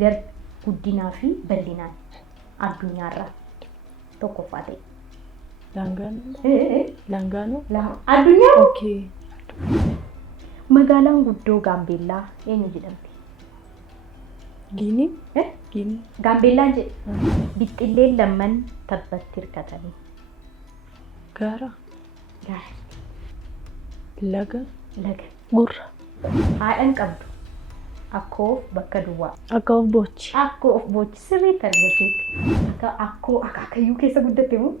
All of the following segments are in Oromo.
gar guddinaa fi bal'inaan addunyaarra tokkoffaa ta'e. Langaanoo. Addunyaa. Okay. Magaalaan guddoo Gaambeellaa eenyu jedhamti? Giinii. Gaambeellaan jedhe. Bixxilleen lamman tabbatti hirkatanii. Gaara. Laga. Gurra. Haadhan qabdu. Akkoof bakka duwwaa. Akkoof bochi. Akkoof bochi sirriitti argateetti. Akkoo akaakayyuu keessa guddatte moo?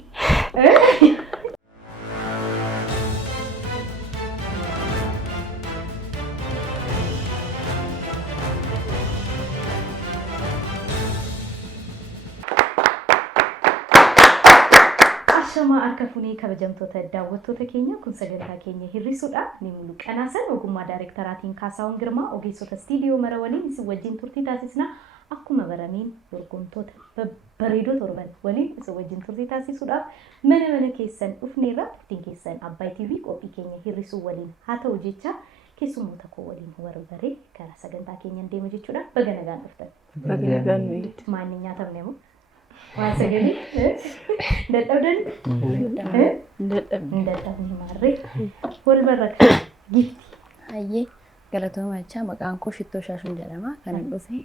Shama akka funii kabajamtoota daawwattoota keenya kun sagantaa keenya hir'isuudha ni mul'uqanaasan ogummaa daayirektaraatiin Kaasaawwan Girmaa ogeessota istiidiyoo mara waliin isin wajjin turtii taasisna akkuma barameen dorgomtoota bareedoo torban waliin isin wajjin turtii taasisuudhaaf mana keessan dhufneerra turtiin keessan Abbaay TV qophii keenya hir'isuu waliin haa ta'u jecha keessummoota koo waliin warbaree karaa sagantaa keenyaan deema jechuudha baga nagaan dhuftan. Baga nagaan nuyi. Maanni nyaatamne moo? Waan sagali dadhabdan dadhabni maarree wal baraka gifti. Hayyee galatoomachaa maqaan koo Shittoo Shaashun jedhama kanan dhufe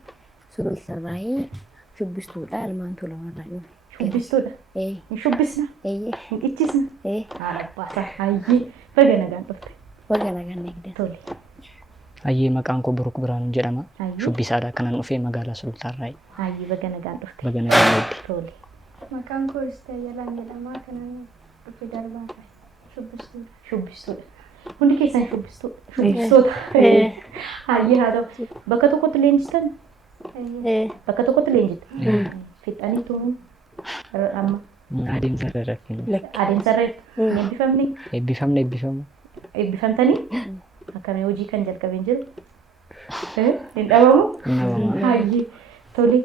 Sulultarraayii shubbistuudha ilmaantu lamarraa dhufe. Shubbistuudha? Shubbisna? Hincichisna? Baasa hayyee baga nagaan dhufte. Baga nagaan eegde. Tole. Hayyee maqaan koo Buruk Biraanuu jedhama. Shubbisaadha kanan dhufe magaalaa Sulultarraayii. Hayyee baga nagaan dhufte. Baga nagaan eegde. Tole. Maqaan koo Istaayalaan jedhama kanan dhufe Darbaadha. Shubbistuudha. Shubbistuudha. Hundi keessan shubbistoota. Hayyee haa ta'u. Bakka tokkotti leenjistan? Bakka tokkotti leenjita. Fixanii tuunu amma. Adeemsarra rakkina. Adeemsarra eebbifamni? Eebbifamu. Eebbifamtanii? Akkamii hojii kan jalqabeen jiru? Hin dhabamu? Hayyee tole.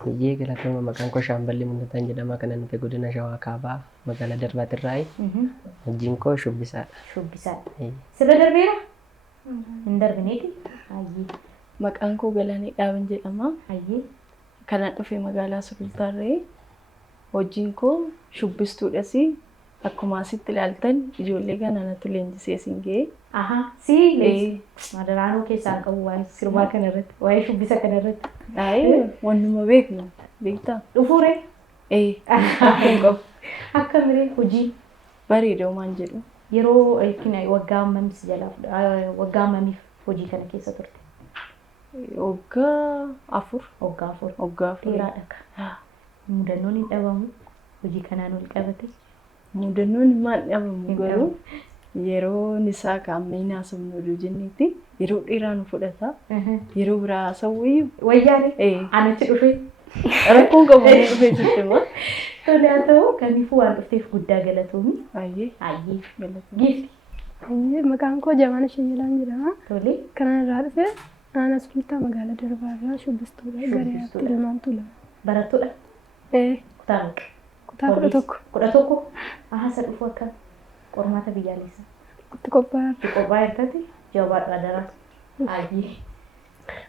Hayyee galatooma maqaan koo Shaamballi Mul'ataan jedhama kanan dhufe godina Shawaa Kaabaa magaalaa Darbaatirraayi. Hojiin koo shubbisaadha. Shubbisaadha. Sirra darbeera? Hin darbineeti? Hayyee. Maqaan koo Galaanee Dhaaban jedhama. Hayyee. Kanan dhufe magaalaa Sulultarraayii. Hojiin koo shubbistuudhas akkuma asitti ilaaltan ijoollee kanatti leenjisee siin ga'e. Si leenjisee madaraanuu keessaa qabu waan sirbaa kanarratti waa'ee shubbisa kanarratti. Wannuma beeknu beektaa? Dhufuure? Akka miree hojii bareeda maan jedhu. Yeroo waggaa ammamiif jalaa waggaa ammamiif hojii kana keessa turte? Waggaa 4. Waggaa 4. Waggaa 4. Dheeraadha. Mudannoon hin dhabamu hojii kanaan wal qabate. Mudannoon maal dhabamu garuu yeroo isaa kaammee naasofnu jennetti yeroo dheeraa nu fudhata. Yeroo biraa haasawuu wayyaane anachi dhufe rakkoon qabu dhufe jechuudha. Tole haa ta'u kamiifuu waan dhufteef guddaa galatoomi. Hayyee galatoomi. Gifti. Maqaan koo Jamaana Shanyilaan jedhama. Tole. Kanarraa dhufe Aanaa Sulultaa magaalaa Darbaarraa shubbistuudha. Gareetti ilmaantu lama. Barattuudha? Kutaa meeqa? Kutaa 11. 11? Ahasa dhufu akka qormaata biyyaalessaa. Itti qophaa'aa. Itti qophaa'aa jirtati jawaabaa daraa. Hayyee.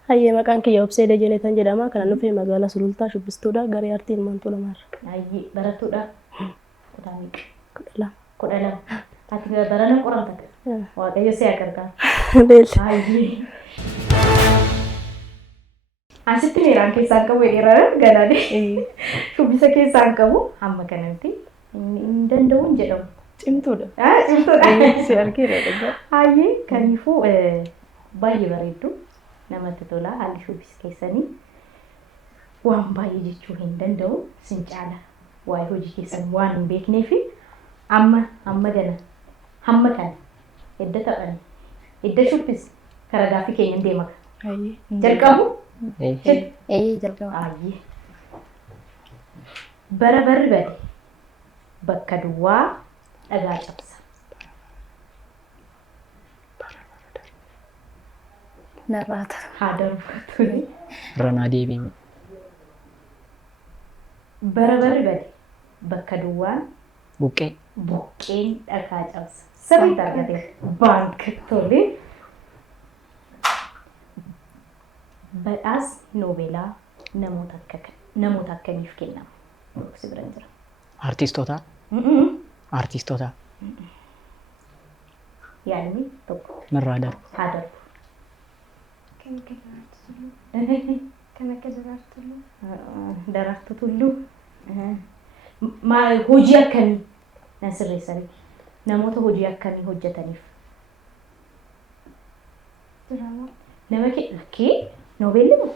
Hayyee maqaan kiyya Obseedee Jeleetan jedhama. Kanan dhufe magaalaa Sulultaa shubbistuudha. Garee aartii ilmaantu lamaarra. Hayyee barattuudha? Kutaa meeqa? 12. 12. Ati barana qoramta? Waaqayyo si haa gargaaru. Hayyee. Asitti meeraan keessaan qabu dheeraa galaane. Shubbisa keessaan qabu hamma kanatti hin danda'uun jedhamu. Cimtuudha. Cimtuudha. Si argeera dhugaa. Hayyee kamiifuu baay'ee bareeddu namatti tola haalli shubbisa keessanii waan baay'ee jechuu hin danda'u sin caala waa'ee hojii keessan waan hin beeknee fi amma gana hamma kana edda taphan edda shubbis karaa gaaffii keenya deema. Hayyee. Jalqabu. jalqaba. Hayyee. Bara barri bade bakka duwwaa dhagaa cabsa. Narraata. Haa darbatu. Ranaa deebiin. Bara barri bade bakka duwwaan Buqqee. buqqeen dhagaa cabsa. Sirriitti argate baank tole. badhaas noobeelaa namoota akkamiif kennama? Si bira jira. Artistoota. Artistoota. Yaadni tokko. Narraa darbu. Haa darbu. Kan akka Daraartuu Tulluu. Hojii akkamii nan sirreessanii? Namoota hojii akkamii hojjetaniif? Diraamaa. Nama kee noobeelli moo?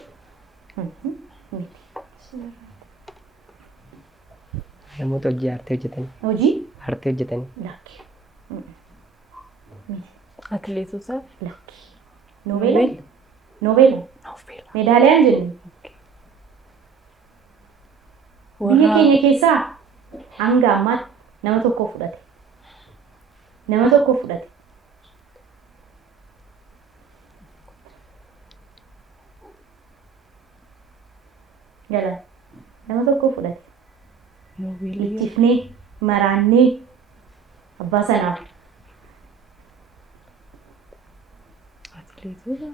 Namoota hojii aartii hojjetanii. Hojii? Aartii hojjetanii. Lakki. Atileetota. Lakki. Noobeela? Noobeela? Meedaaliyaan jennu. Biyya keenya keessaa hanga ammaatti nama tokko fudhate. Nama tokko fudhate. Galaan nama tokko fudhate. Ittifnee maraannee abbaa sanaaf. Atileetota.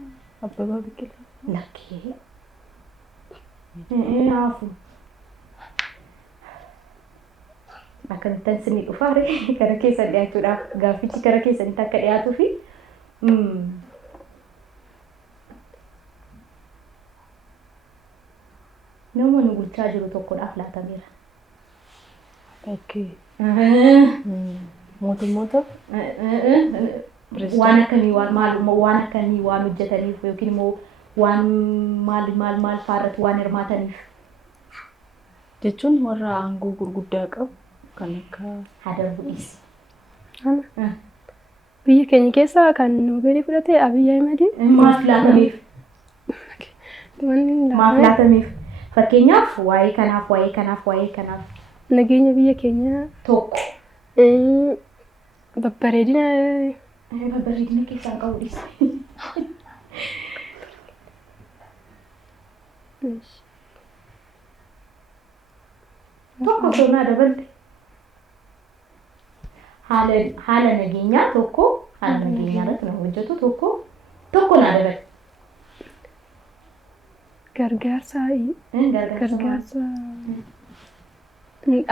Abbabaa Biqilaa. Lakkee. Naafu. Akkamittan isinii dhufaa kara keessa dhiyaachuudhaaf gaaffichi kara keessanitti akka dhiyaatuu fi nama nu bulchaa jiru tokkodhaaf laatameera. Okay. Mootummoota. Waan akkamii waan akkamii waan hojjetaniif yookiin immoo waan maal faarratu waan hirmaataniif. Jechuun warra aangoo gurguddaa qabu kan akka Hadarbu dhiisi. Biyya keenya keessaa kan noobeelii fudhate Abiyyi Ahimad. Maaf laatameef? Maaf laatameef? Fakkeenyaaf waa'ee kanaaf. Nageenya biyya keenyaa. Tokko. Babbareedina keessaan qabu dhiisa. Tokko sonaa dabalte. Haala nageenyaa tokko haala nageenyaa irratti nama hojjetu tokko naa dabalte. Gargaarsa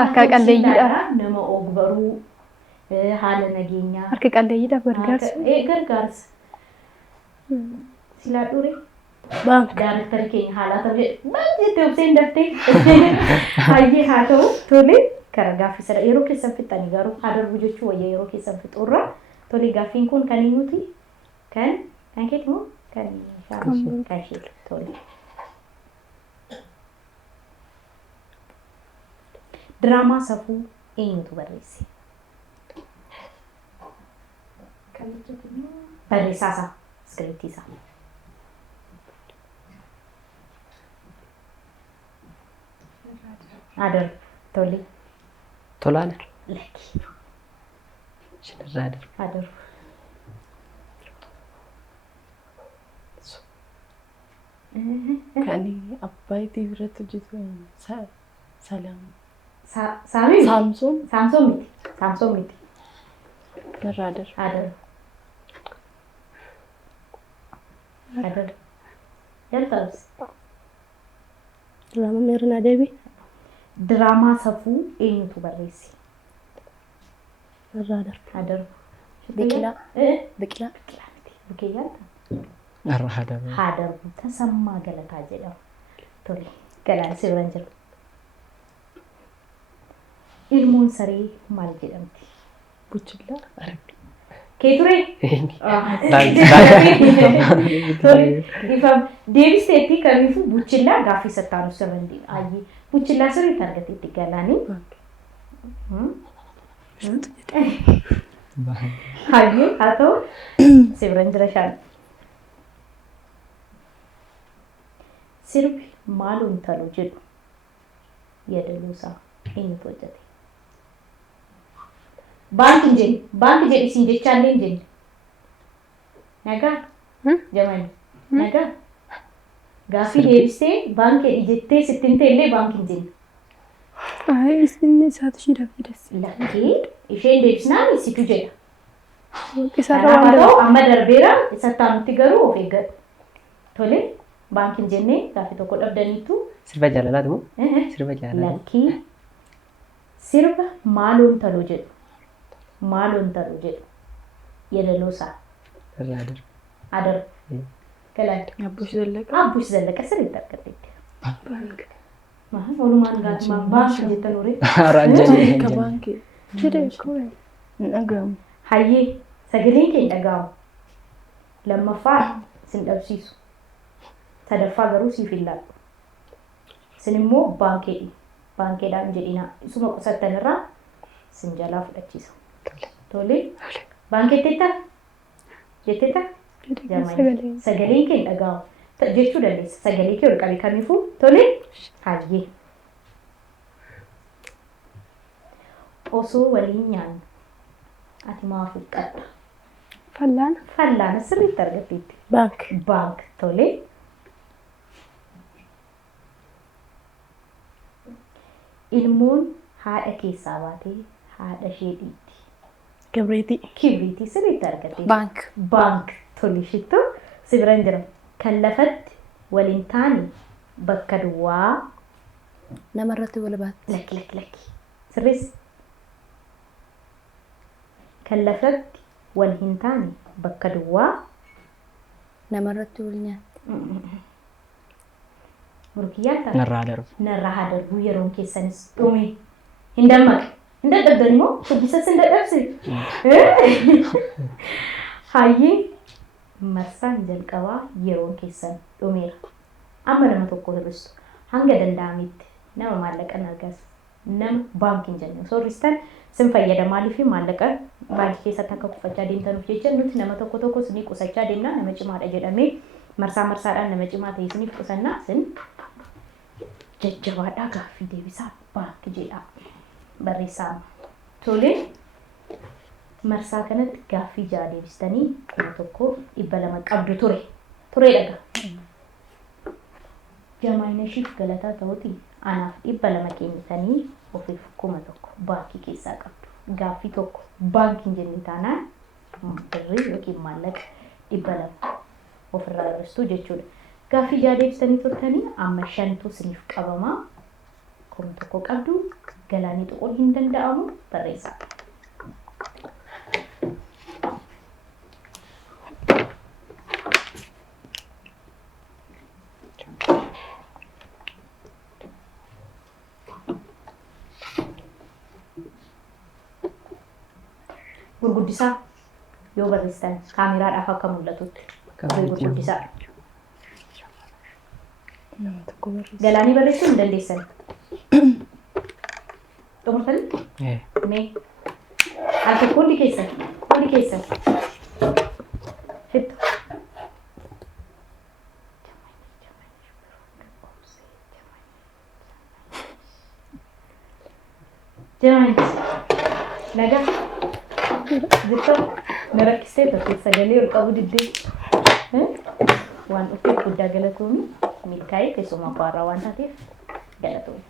Akka qalleeyyiidhaaf nama ogbaruu haala nageenyaa. Harka qalleeyyiidhaaf gargaarsa. Gargaarsa. Silaa dhure. Daaraktari keenya haalaa ta'u jedhe maal jettee obseen daftee hayyee haa ta'u tole kara gaaffisadha yeroo keessan fixanii garuu haa darbu jechuu wayya yeroo keessan fixurra tole gaaffiin kun kan eenyuti? Kan keeti moo kan ishee tole. Diraamaa safuu eenyutu barreesse? Barreessaa isaa, iskiriiptii isaa. Adar, tole. Tolaan. Lakki. Shinirraa darbu. Adar. kan Abbaaytii biratti hojjetu Salaam. Saamii? Saamsoon miti. Narraa darbu. Adar. Jalqabsi. Diraamaa Meerinaa Deebii. Diraamaa safuu eenyutu barreesse? Narraa darbu. Adar. Biqilaa. Biqilaa. Bukeeyyaadha. Narraa darbu. Haa darbu Tasammaa Galataa jedhama. Tole galaan si biran jira. Ilmoon saree maal jedhamti? Buchillaa. Kee ture? Deebisteetti kamiifuu buchillaa gaaffii sattaanu sirriin ayyee buchillaa sirriitti argateetti galaanii. Hayyee haa ta'u si biran jira shaan. Sirbi maaluun talu jedhu yeedaloosaa eenyutu hojjete? Baanki jedhi isin jechaallee hin jenne. Nagaa? Jamani. Nagaa? Gaaffii deebistee baankii jettee sittiin ta'ellee baankii hin jenne. Isin isaatu ishii dabbides. Lakkee isheen deebisnaan isitu jedha. Isarra waan ta'u amma darbeera isatti aanutti garuu of eeggadhu. Tole Baankiin jennee gaaffii tokko dhabdaniitu Sirba jaalalaati moo? Sirba jaalala. lakkii sirba maaloon taloo jedhu. Maaloon taloo jedhu. Yelaloosaa. Irraa darba. Adar. Galaan. Abbush Zallaqa. Abbush Zallaqa sirriitti argatteetti. Walumaan gaafii baanki jettan uree. Haaraan jedhee. Akka baankii. Jedhee koo Hin dhagahamu. Hayyee sagaleen kee hin dhaga'amu. Lammaffaa sin dhabsiisu. Sadaffaa garuu siif hin laatu. Sin immoo baankeedhi. Baankeedhaan jedhina. Isuma qusattan irraa sin jalaa fudhachiisa. Tole. Baankeetteetta? Jetteetta? sagalee. Sagaleen kee hin dhaga'amu. Jechuu dandeessa. Sagalee kee ol qabe kamiifuu. Tole. Hayyee. Osoo waliin nyaannu. Ati maaf huqqadha? Fallaan. Fallaana sirriitti argatteetti. Bank. Bank tole. Ilmoon haadha keessaa baatee haadha ishee dhiitti. Kibriitii. Kibriitii sirriitti argatteetti. Bank. Bank tole shittu si bira hin jiran. Kan lafatti waliin taane bakka duwwaa. Namarratti wal baatti. Lakki. Sirreessi. Kan lafatti wal hin taane bakka duwwaa. Namarratti wal nyaatti. Murkiyyaa ta'a. Narraa darbu. Narraa haa darbu yeroon keessanis dhume. Hin dammaqe. Hin dadhabdan immoo dubbisas hin dadhabse. Hayyee marsaan jalqabaa yeroon keessan dhumeera. Amma nama tokko hir'istu. Hanga danda'ametti nama maallaqan argas. Nama baankiin jennu. Soorristan sin fayyada maaliif maallaqa baankii keessatti akka qusachaa deemtanuuf jecha nuti nama tokko sinii qusachaa deemna nama cimaadha jedhamee marsaadhaan nama cimaa ta'e siniif qusannaa sin jajjabaadhaa gaaffii deebisaa baankii jedha barreessaa. Tole marsaa kanatti gaaffii ja'a deebistanii nama tokko 200 qabdu ture. Turee dhaga. Jamaayinashiif galataa ta'uti anaaf 200 kennitanii ofiif 1,000 baankii keessaa qabdu. Gaaffii tokko baankiin jennee taanaan birrii yookiin maallaqa 200 ofirraa hir'istuu jechuudha. Gaaffii ja'a deebistanii turtanii amma 5tu siniif qabamaa. 1,000 qabdu galaanii tuquun hin danda'amu barreessaa. Gurguddisaa yoo barreessitan kaameraadhaaf akka mul'atutti gurguddisaa. Nama tokko barreessa. Galaanii barreessuu hin dandeessan. Xumurtanii? Mee al tokko hundi keessan fixu. Jamaanis nagaa jirtu na rakkisee tokko sagalee ol qabu diddee waan dhufeef guddaa galatoomii milkaa'ee keessumaa kwaarraa waan taateef galatoomii.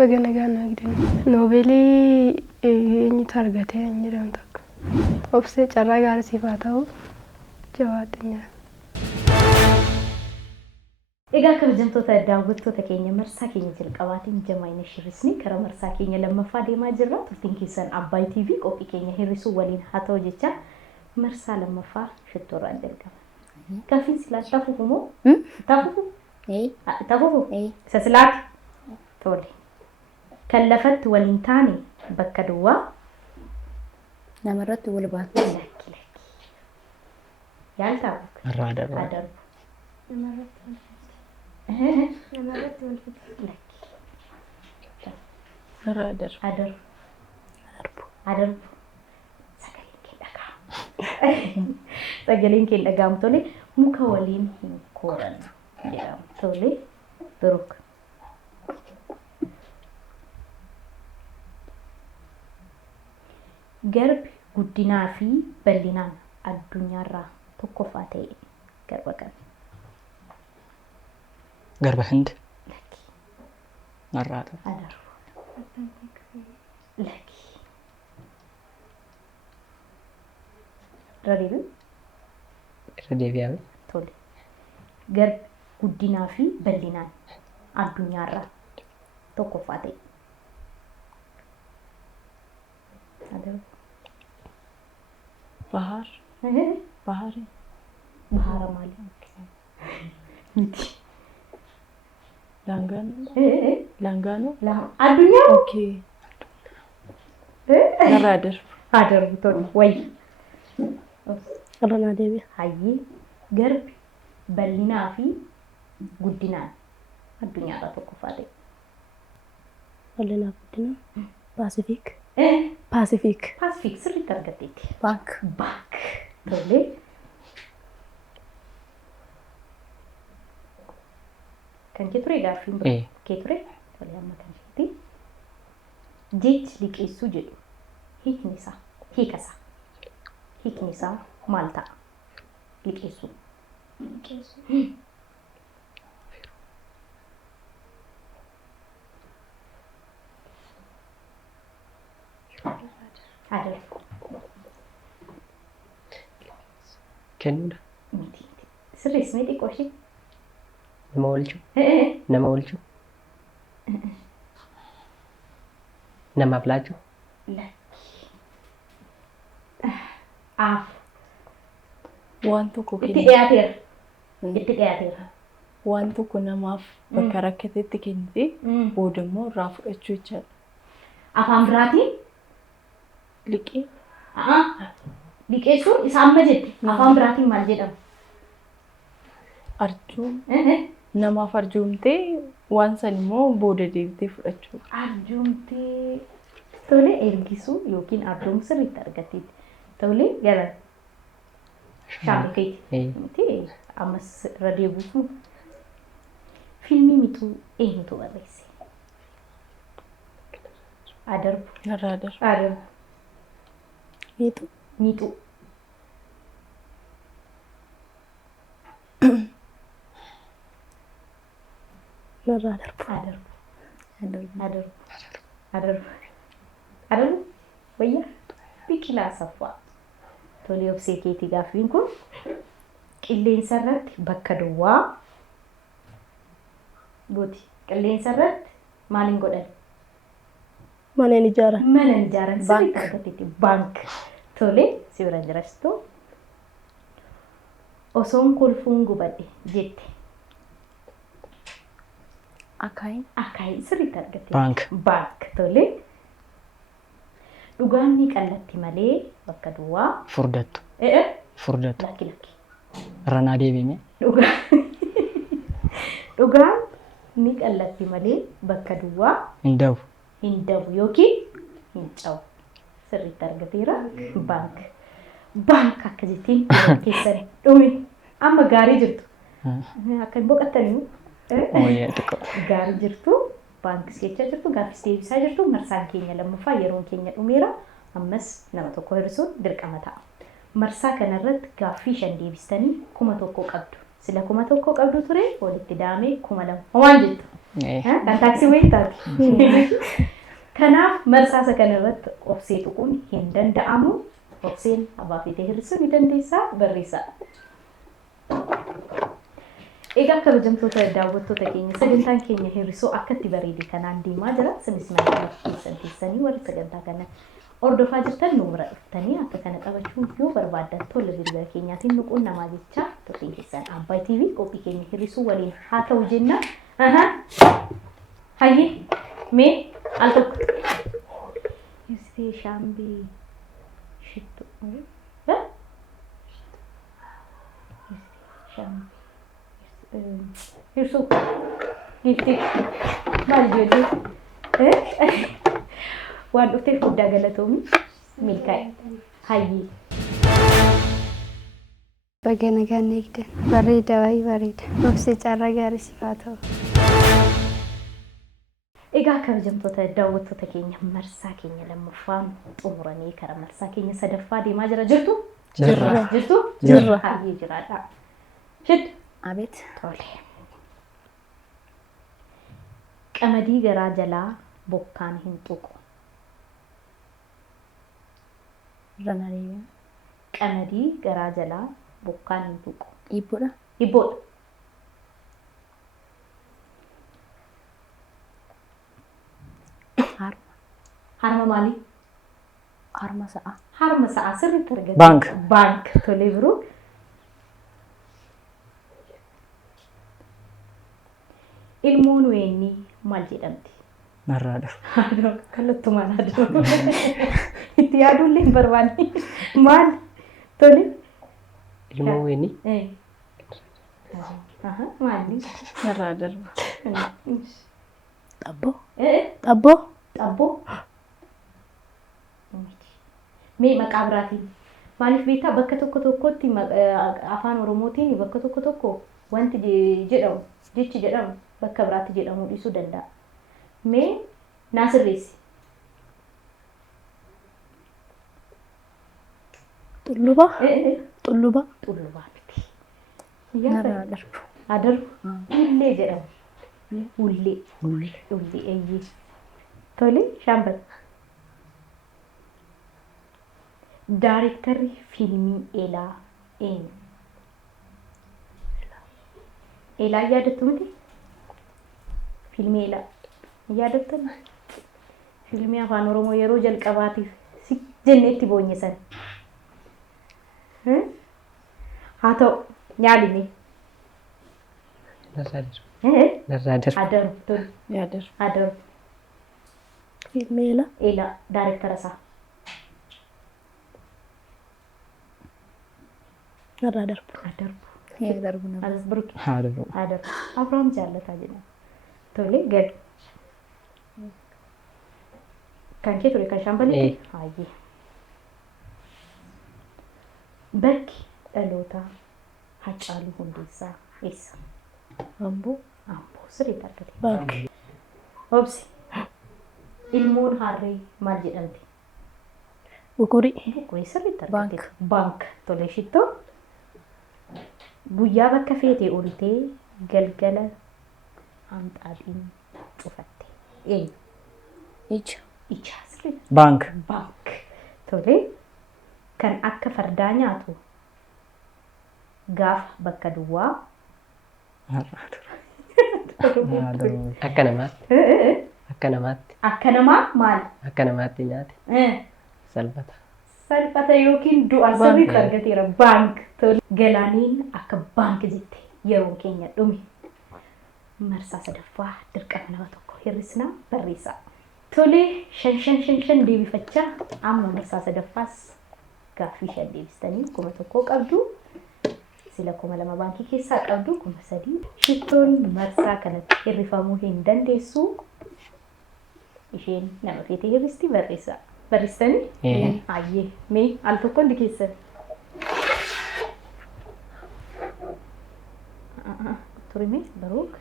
Baga nagaa naagdan. Noobeelii eenyutu argate hin jedhamu tokko. Obsee carraa gaarii siif haa ta'u jawaadha nyaata. Egaa kabajamtoota daawwattoota keenya marsaa keenya jalqabaatiin Jamaayinash hir'isni karaa marsaa keenya lammaffaa deemaa jirra. Turtiin keessan Abbaay TV qophii keenya hir'isuu waliin haa ta'u jecha marsaa lammaffaa shittoorraan jalqaba. Gaafiin silaa taafufu moo? Taafufu? Taafufu? Isa silaati? Tole. Kan lafatti waliin taane bakka duwwaa. Namarratti wal baatti. Lakki. Yaaltaa bakka? Irraa darba. Adarbu. Namarratti wal fixa. Irraa darba. Adarbu. Sagaleen kee dhaga'amu. Sagaleen kee dhaga'amu tole muka waliin hin kooran jedhamu tole biruk. Garbi guddinaa fi bal'inaan addunyaarraa tokkoffaa ta'e garba kan. Garba Hind. Lakki. Narraa darba. Adarbu. Lakki. Radiiru. deebi'ame. Tole. Gar guddinaa fi bal'inaan addunyaarraa tokkoffaa ta'e. Bahar. Bahari. Bahara maali? Miti. Langano. Addunyaa? Okay. Narraa darbu. Darbu tole. Wayi. Irra naa deebi'a. Hayyee garbi bal'inaa fi guddinaan addunyaarraa tokkoffaa ta'e. Bal'inaa guddina. Paasifiik. Paasifiik. Paasifiik sirriitti argatteetti. Baank. Baak. Tole. Kan kee ture gaaffiin bira. Kee ture. Tole amma kan keetti. Jechi liqeessuu jedhu hiikni isaa maal ta'a? Liqeessuu. Kennuudha. Miti. Sirreessinee xiqqoo ishee. Nama oolchuu. Nama oolchuu. Namaaf laachuu. Waan tokko Itti dhiyaateera. waan tokko namaaf bakka rakkatetti kennitee booda immoo irraa fudhachuu jechaadha. Afaan biraatiin Liqii. liqeessuun isa amma jette afaan biraatiin maal jedhama? Arjoom. Namaaf arjoomtee waan san immoo booda deebitee fudhachuu. Arjoomtee tole ergisuu yookiin arjoomuu sirriitti argatteetti. Tole gara shaamikeetti. Miti ammas irra deebisu. Fiilmii mituu eenyutu barreesse? Adarbu. Narraa darbu. Mituu. Narraa darbu. Adarbu. Wayyaa. Biqilaa Asaffaa. Tole obsee keetii gaaffiin kun qilleensa irratti bakka duwwaa gooti. Qilleensa irratti maaliin godhan? Mana ijaaran. Sirriitti argatteetti. Baank. Tole si bira jirastu. Osoon kolfuun gubadhe jette. Akaayi sirriitti argatteetti. Baank. Tole. Dhugaan ni qallatti malee bakka duwwaa. Furdattu. Lakki. Ranaa deebime. Dhugaan ni qallatti malee bakka duwwaa. Hin dabu yookiin hin cawu. Sirriitti argateera. Baank akka jettiin keessan dhume. Amma gaarii jirtu. Akka hin boqottanii. Gaarii jirtu. Baankis jechaa jirtu. Gaaffis deebisaa jirtu. Marsaan keenya lammaffaa yeroon keenya dhumeera. Ammas nama tokko hir'isuun dirqama ta'a. Marsaa kanarratti gaaffii 5 deebistanii 1,000 qabdu. Sila 1,000 qabdu ture walitti daamee 2,000. Waan jettu. Kan taaksii wayii taate. Kanaaf marsaasa kanarratti obsee tuquun hin danda'amu. Obseen abaafitee hir'isuu ni dandeessaa barreessaa. Egaa kabajamtoota daawwattoota keenya sagantaan keenya hir'isuu akkatti bareede kanaan deemaa jira. Sinis mana keessanii warri sagantaa kana hordofaa jirtan nu bira dhuftanii akka kana qabachuun yoo barbaaddan tola bilbila keenyaatiin nuquun namaa jechaa turtiin keessan Abbaay TV qophii keenya hir'isuu waliin haa ta'u jenna. Hayyee mee al tokko. Ibsee shaambee shittu. Hir'isuu. Giftii. Maal jedhu? Waan dhufteef guddaa galatoomi. Milkaa'e. Hayyee. Baga nagaan eegdan. Bareeda waayee bareeda. Obsee carraa gaarii siif haa ta'u. Egaa kabajamtoota daawwattoota keenya marsaa keenya lammaffaan xumuranii karaa marsaa keenya sadaffaa deemaa jirtu? Jirra. Hayyee jiraadha. Shit. Abeet. Tole. Qamadii garaa jalaa bokkaan hin tuqu. Ranaa deebi'a. Qamadii garaa jalaa bokkaan hin tuqu. Dhiibbuudha. Hibboodha. Harma. Harma maalii? Harma sa'a. Harma sa'a sirriitti argate. Baank. Baank. Tolee biroo. Ilmoon weenii maal jedhamti? Narraa darba. Kallattumaan adeemu. Itti yaaduullee hin barbaanne. Maal? Tole. Ilmoo weenii Maali? Narraa darba. Xabboo. Xabboo. Xabboo. Mee maqaa biraatiin maaliif beektaa bakka tokko tokkotti afaan Oromootiin bakka tokko tokko wanti jedhamu jechi jedhamu bakka biraatti jedhamuu dhiisuu danda'a. Mee naa sirreessi. Xulluba. Xulluba. Xullubaa miti. Narraa darbu. Adarbu. Ullee jedhama. Ullee. Ullee. Ullee eeyyee. Tole shaambal. Daarektarri fiilmii Eelaa eenyu? Eelaa yaadattu miti? Fiilmii Eelaa yaadattan? Fiilmii afaan Oromoo yeroo jalqabaatiif si jenneetti boonyesan. Haa ta'u nyaaline. narraa darba. Adarbu tole. Yaadar. Adarbu. Meela. Eelaa daarektara isaa. Narraa darbu. Adarbu. Yaa darbu nama. Adas Biruki. Haa darbu. Adarbu. Abrahaam jaallataa jedhama. Tole gad. Kan kee ture kan shaambalitti? Hayyee. Bakki dhalootaa Hacaaluu Hundeessaa eessa? Amboo. Amboo sirriitti argate. Baank. Obsi. Ilmoon harree maal jedhamti? Bukurii. Bukurii sirriitti argate. Baank. Baank. Tole shittoo. Guyyaa bakka feetee ooltee galgala hanxaaxiin cufatte. Eenyu? Ija. Ija sirriitti. Baank. Baank. Tole. Kan akka fardaa nyaatu gaafa bakka duwwaa. Narraa darba. Akka namaatti. Akka namaatti. Akka namaa maal? Akka namaatti nyaate. Salphata. Salphata yookiin du'a sirriitti argateera. Baank. Tole. Galaaniin akka baank jette yeroon keenya dhume. Marsaa sadaffaa dirqama nama tokko hir'isnaa barreessaa. Tole 5 deebifachaa amma marsaa sadaffaas gaaffii 5 deebistanii 1,000 qabdu. Sila 2,000 baankii keessaa qabdu 3,000. Shittoon marsaa kanatti hirrifamuu hin dandeessu. Isheen nama feetee hirristi barreessaa. Barreessanii? Hayyee. Mee al tokko hundi keessan. Turime Baruuk.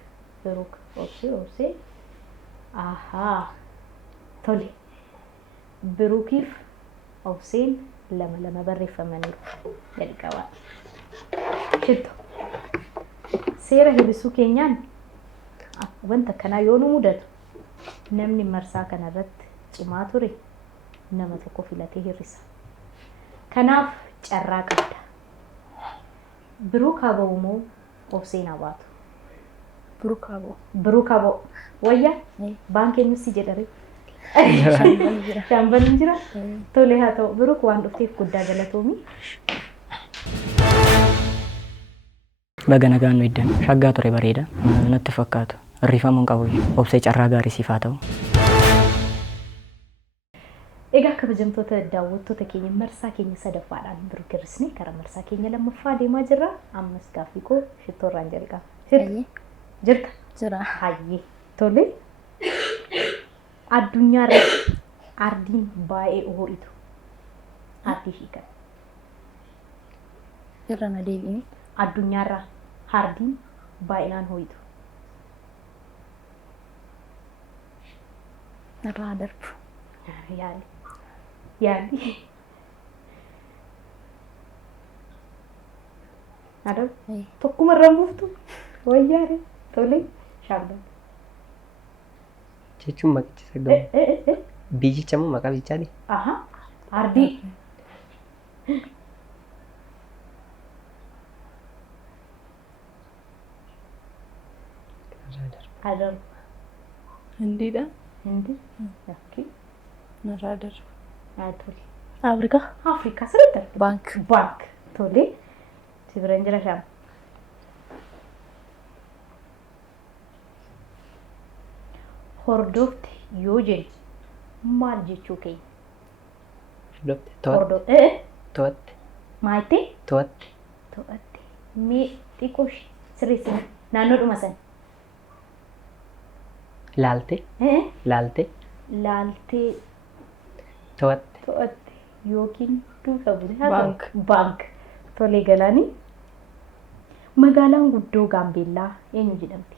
Obsee. Ahaa. Tole. Biruukiif Obseen 2 barreeffamaniiru. Jalqabaa. Shitto. Seera hir'isuu keenyaan wanta kanaa yoo nu mudatu namni marsaa kanarratti cimaa ture nama tokko filatee hir'isa. Kanaaf carraa qabda. Biruuk haa ba'u moo Obseen haa baatu? Biruuk haa ba'u. Biruuk haa ba'u. Wayyaa baankeen nuti jedhare. Shaambal hin jira? Tole haa ta'u Biruuk waan dhufteef guddaa galatoomi. Baga nagaan nu iddan. Shaggaa ture bareeda. Natti fakkaatu. Hirrifamuun qabu. Obsee carraa gaarii siif haa ta'u. Egaa kabajamtoota daawwattoota keenya marsaa keenya sadaffaadhaan Biruuk hir'isnee karaa marsaa keenya lammaffaa deemaa jirra. Ammas gaaffii koo shittoorraan jalqaba. Jirta? Jira. Hayyee. Tole. Addunyaa irratti ardiin baay'ee ho'itu. Ardii hiikan. Irra na deebi'ee. Addunyaarraa ardiin baay'inaan ho'itu. Narraa darbu. Yaali. Adam tokkuma irra buuftu wayyaare tole shaambal. Jechuun maqicha gahu. Biyyicha moo maqaa biyyichaati? Aha. Ardii. Adarbu. Hindiidha. Hindi. Yakkii. Narraa darbu. Tole. Afrikaa. Afrikaa sirriitti argina. Bank. Bank. Tole. Si bira hin jira shaam. Hordofte yoo jennu maal jechuu keenya? Hordofte. To'atte. Hordofte. To'atte. Maayittee? To'atte. To'atte. Mee xiqqoo sirreessina naannoodhuma sana. Laalte. Laalte. Laaltee To'atte. to'atte yookiin duuka buute. Bank. Bank. Tolee galaanii. Magaalaan guddoo Gaambeellaa eenyu jedhamti?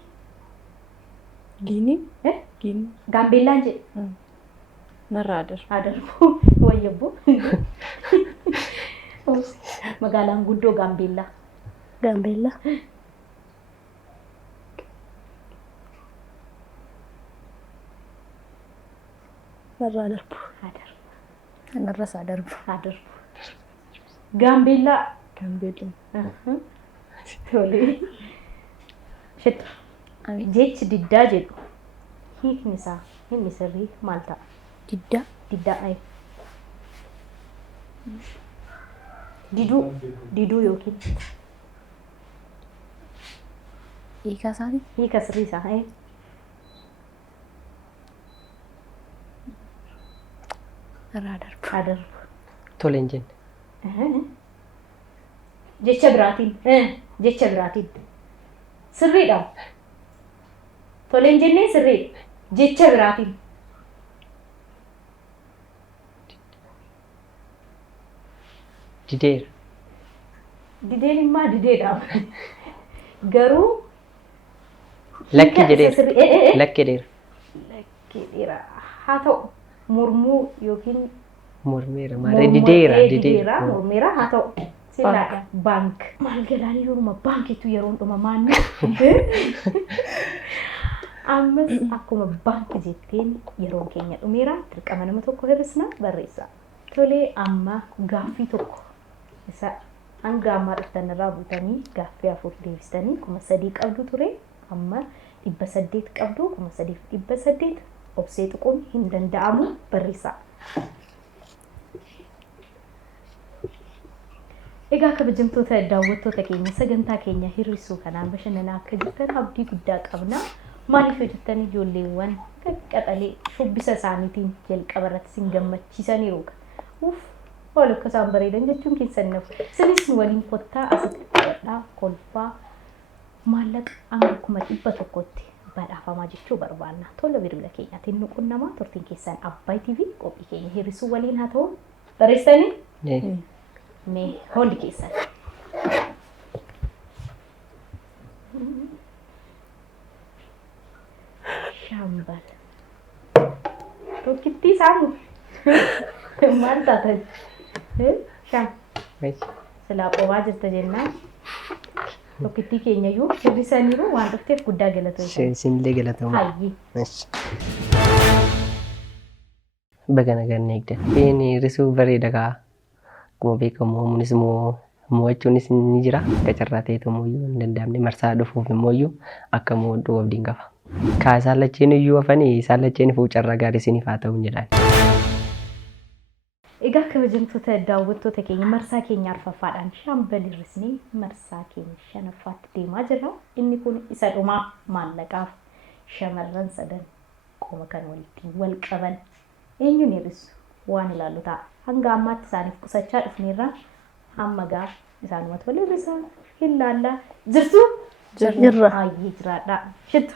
Giinii. Eh? Giinii. Gaambeellaan jedhe. Narraa darbu. Adarbu. Wayyabbo. Magaalaan guddoo Gaambeellaa. Gaambeellaa. Narraa darbu. Adarbu. Kanarras adarbu. Adarbu. Gaambeellaa. Gaambeellaa. Tolee. Shittu. Jechi diddaa jedhu hiikni isaa inni sirrii maal ta'a? Diddaa. Diddaa ayi. Diduu yookiin Hiikaa isaanii. hiika sirrii isaa ayi. Narraa darbu. Adarbu. Tole hin jenne. Jecha biraatiin. Sirriidha. Tole hin jennee sirriidha. Jecha biraatiin. Dideera. Dideen immaa dideedha. Garuu Lakki jedheera. sirrii- Lakki jedheera. Lakkiidheera. Haa ta'u mormuu yookiin Mormeera. Maarree dideera. dideera mormeera haa ta'u. Sillaadha. Bank. Maal galaanii yeruma baankiitu yeroon dhuma maanni. Ammas akkuma baanki jetteen yeroon keenya dhumeera. Dirqama nama tokko hir'isna barreessa. Tolee amma gaaffii tokko isa hanga ammaa dhuftanirraa buutanii gaaffii 4 deebistanii 3,000 qabdu ture. Amma 800 qabdu 3,800 obsee tuquun hin danda'amu barreessa. Egaa kabajamtoota daawwattoota keenya sagantaa keenya hir'isuu kanaan bashannanaa akka jirtan abdii guddaa qabna. Maaliif hojjetan ijoolleewwan qaqqaxalee shubbisa isaaniitiin jalqaba irratti sin gammachiisaniiru. Wal akka isaan bareedan jechuun keessan nafu. Isinis nu waliin kottaa asitti qabadhaa kolfaa maallaqa hanga 100,000tti badhaafamaa jechuu barbaanna. Tola bilbila keenyaatiin nu qunnamaa turtiin keessan Abbaay TV qophii keenya hir'isuu waliin haa ta'u barreessanii mee holli keessan. Shambal. Tokkittii isaan maal taatan? Sham. Silaa qobaa jirta jennaan. Tokkittii keenyayyuu hir'isaniiru waan dhufteef guddaa galatoomna. Isinillee galatooma. Hayyee. Baga nagaan eegdan. Inni hir'isuu bareeda kaa. Akkuma beekamu umunis immoo mo'achuunis ni jira. Akka carraa ta'eetu immoo hin danda'amne marsaa dhufuuf immoo akka mo'adhu abdiin qaba. Kaa isaan lacheen iyyuu hafanii isaan lacheen ifuu carraa gaarii isiniif haa ta'u jedhaan. Egaa kabajamtoota daawwattoota keenya marsaa keenya arfaffaadhaan shambal hir'isnee marsaa keenya shanaffaatti deemaa jirra. Inni kun isa dhumaa maallaqaaf shamarran sadan qoma kan walitti wal qaban eenyuun hir'isu waan ilaallu ta'a. Hanga ammaatti isaaniif qusachaa dhufneerra hamma gaaf isaanumatti wal hir'isaa hin laallaa jirtu. Jirra. Hayyee jiraadha. Shittu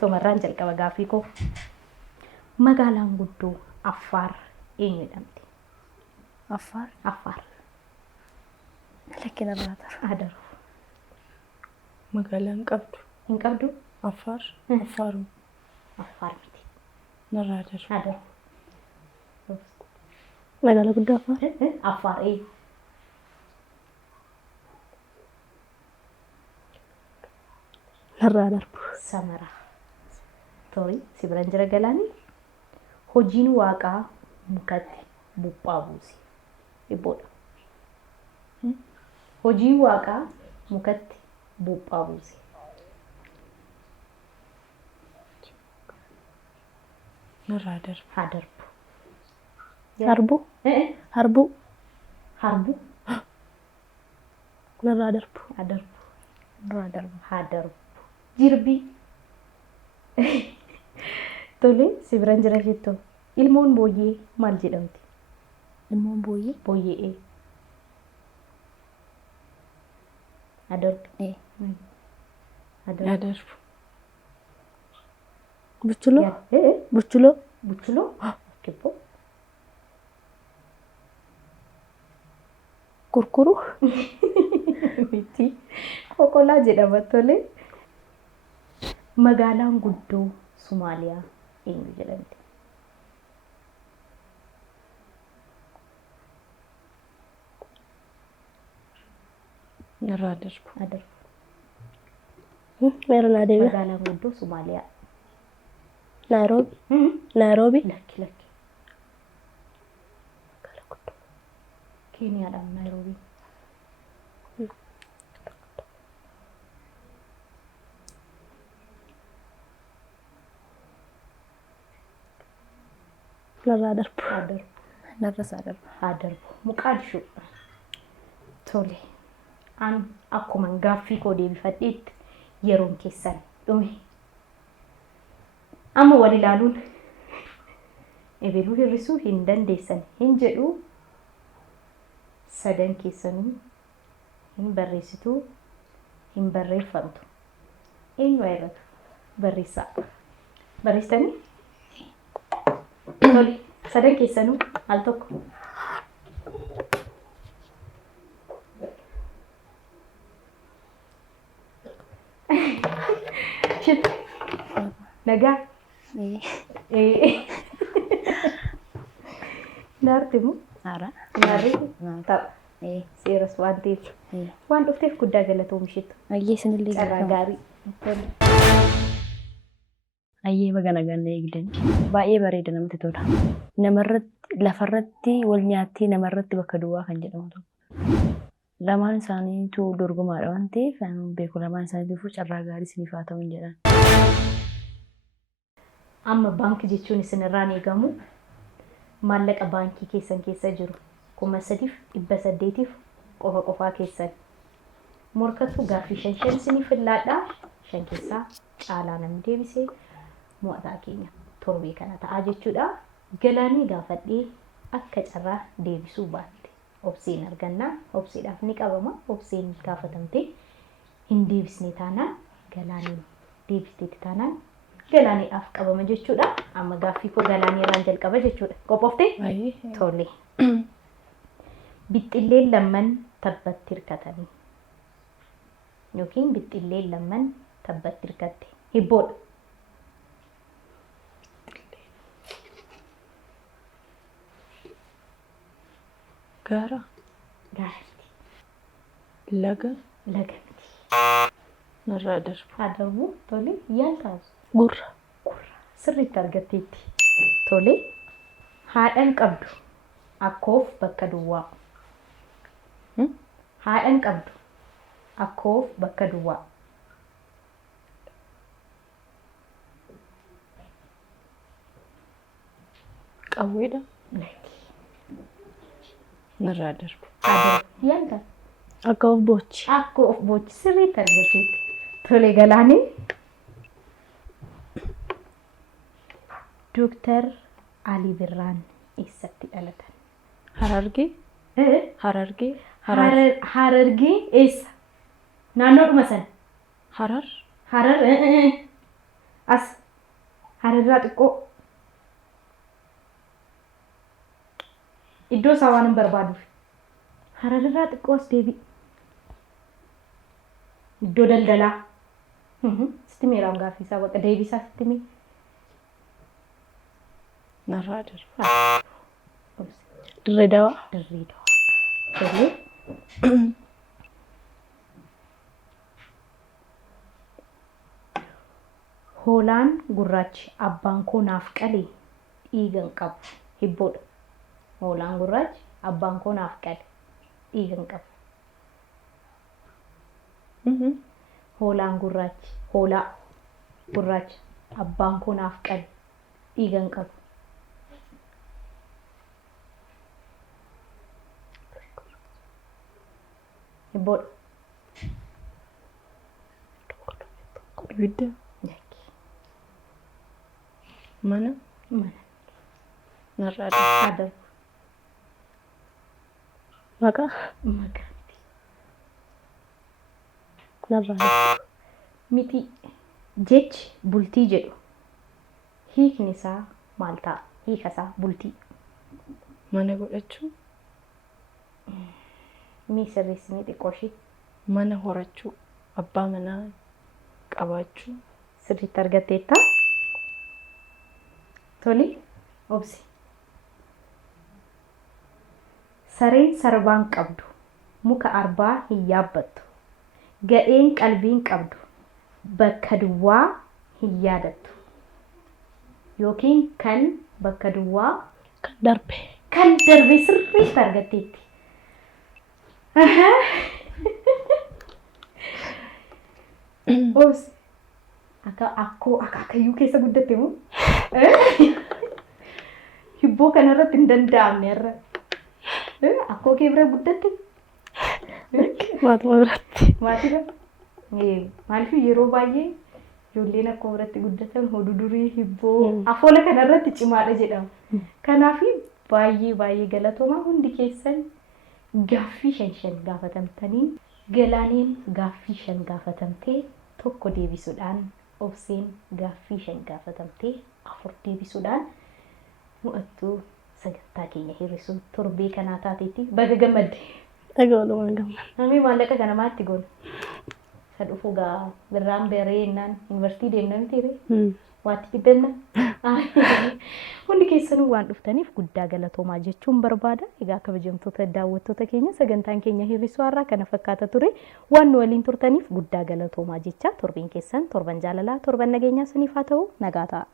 somarraan jalqaba gaaffii koo magaalaan guddoo Affaar eenyu jedhamti? Affaar. Affaar. Lakkina irraa ta'a. Adaru. Magaalaan qabdu. Hin qabdu? Affaar. Affaaru. Affaar miti. Narraa darbu. Adaru. Magaalaa guddaa Affaar. Affaar ee. Narraa darbu. Samara. Torii si biran jira galaanii. Hojiin waaqaa mukatti buphaa buusi. Dhibboodha. Hojiin waaqaa mukatti buphaa buusi. Narraa darbu. haa darbu. Harbu. Harbu. Harbu Narraa darbu. haa darbu. Irraa darba. haa darbu. Jirbii. Tole si biran jira jettoo. Ilmoon booyyee maal jedhamti? Ilmoon booyyee. Booyyee. Haa darbu. Haa darbu. Yaa darbu. Buchuloo. Buchuloo. Buchuloo. Kibbo. Kurkuru. Miti. Kokolaa jedhama tole. Magaalaan guddoo Somaaliyaa eenyu jedhamti? Narraa darbu. Haa darbu. Meera naa deebi'a. Magaalaan guddoo Somaaliyaa. Naayiroobi. Naayiroobi. Lakki lakki. Keeniyaadhaan Naayiroobii. Narraa darbu. Haa darbu. Narrasaa darba. Haa darbu. Muqaadishuu. Tole. An akkuma gaaffii koo deebifadheetti yeroon keessan dhume. Amma wal ilaaluun ebeluu hir'isuu hin dandeessan hin jedhu sadan keessanuu hin barreessituu hin barreeffamtu. Eenyu ayyabatu? Barreessaa. Barreessitanii? Tole. Sadan keessanuu al tokko. Shit. Nagaa. Naarti mu? Haara. Naarri tapha. Seeras waan ta'eef. Waan dhufteef guddaa galatoomshitu. Ayyee isinillee Carraa gaarii. Ayyee baga nagaan eegdan. Baay'ee bareeda namatti tola. Namarratti lafarratti wal nyaatti namarratti bakka duwwaa kan jedhamu tokko. Lamaan isaaniitu dorgomaadha waan ta'eef beeku lamaan isaaniitiifuu carraa gaarii isiniif haa ta'u jedhan. Amma baankii jechuun isinirraan eegamu maallaqa baankii keessan keessa jiru 3,800 qofa qofaa keessan morkatu gaaffii 5 isiniif fillaadhaa 5 keessaa caalaa namni deebisee mo'ataa keenya torbee kana ta'a jechuudha. Galaanii gaafadhee akka carraa deebisuu baatte obseen argannaa obseedhaaf ni qabama obseen gaafatamte hin deebisne taanaan galaanii deebisteeti taanaan galaaniidhaaf qabama jechuudha. Amma gaaffii koo galaanii irraan jalqaba jechuudha. Qophooftee? Tole. Bixxilleen lamman tabbatti hirkatanii yookiin bixxilleen lamman tabbatti hirkatte hibboodha. Gaara. Gaarti. Laga. Laga miti. Narraa darbu. Haa darbu. Tole. Yaal taasisu. Gurra. Gurra. Sirriitti argatteetti. Tole. Haadhan qabdu. Akkoof bakka duwwaa. Haadhan qabdu. Akkoof bakka duwwaa. Qawweedha. Narraa darbu. Haa darbu. Yaal taasisu. Akka of boochi. Akka of boochi sirriitti argatteetti. Tole galaanii. Dooktar Alii Birraan eessatti dhalatan? Harargee. Harargee. Harargee eessa? Naannoodhuma sana? Harar. Harar as hararraa xiqqoo iddoo isaa waan hin barbaaduuf hararraa xiqqoo as deebi'i. Iddoo daldalaa sitti meeraan gaaffii isaa bakka deebisaa sitti mee? Narraa darbu. Dirree dawaa. Dirree dawaa. Hoolaan gurraachi abbaan koo naaf qalee dhiigan qabu hibboodha. Hoolaan gurraachi abbaan koo naaf qale dhiigan qabu. Hoolaan gurraachi hoolaa gurraachi abbaan koo naaf qale dhiigan qabu. Hibboodha. Ibidda. Mana. Mana. Narraa Adabu. Maqaa Maqaa. narraa Miti jechi bultii jedhu hiikni isaa maal ta'a? Hiika isaa bultii. mana godhachuu. Mii sirreessinii xiqqoo ishee Mana horachuu. Abbaa manaa qabaachuu. sirriitti argatteetta. Toli obsi. Sareen sarbaan qabdu muka arbaa hin yaabbattu. Gadheen qalbiin qabdu bakka duwwaa hin yaadattu. Yookiin kan bakka duwwaa kan darbe. kan darbe sirriitti argatteetti. Obsi. Akaakayyuu keessa guddatte moo? Hibboo kanarratti hin danda'amne irra. Akkoo kee bira guddatte? Maatuma biratti. Maatiidha. Maaliif yeroo baay'ee ijoolleen akkoo biratti guddatan hoduu durii hibboo afoola kanarratti cimaadha jedhama. Kanaaf baay'ee galatoomaa hundi keessan gaaffii shan gaafatamtanii Galaaneen gaaffii 5 gaafatamtee tokko deebisuudhaan obseen gaaffii 5 gaafatamtee 4 deebisuudhaan mo'attuu sagantaa keenya hir'isuu torbee kanaa taateetti baga gammadde. Dhagaa walumaan gammadde. Namni maallaqa kana maatti goona? Isa dhufu gaa birraan bereennaan yuunivarsiitii deemnaan ture. Waatti dibbenna. Hundi keessanuu waan dhuftaniif guddaa galatoomaa jechuun barbaada. Egaa kabajamtoota daawwattoota keenya sagantaan keenya hir'isuu har'aa kana fakkaata ture. Waan nu waliin turtaniif guddaa galatoomaa jecha torbeen keessan torban jaalalaa torban nageenyaa saniif haa ta'u nagaa ta'a.